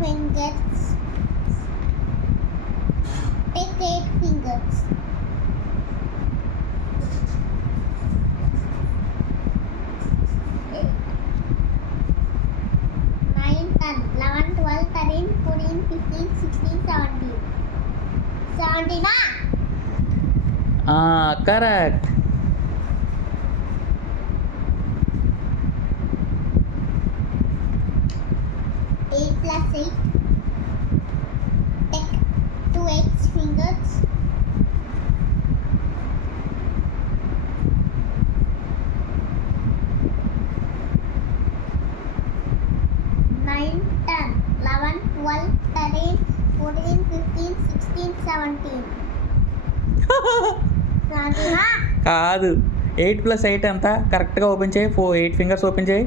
fingers. Take 8 fingers. 9, 10, 11, 12, 13, 14, 15, 16, 17. 17 correct. 8 plus 8. Take 2 8 fingers. 9, 10, 11, 12, 13, 14, 15, 16, 17. 17 కాదు, 8 + 8 ఎంత? కరెక్ట్గా ఓపెన్ చేయి. 8 ఫింగర్స్ ఓపెన్ చేయి.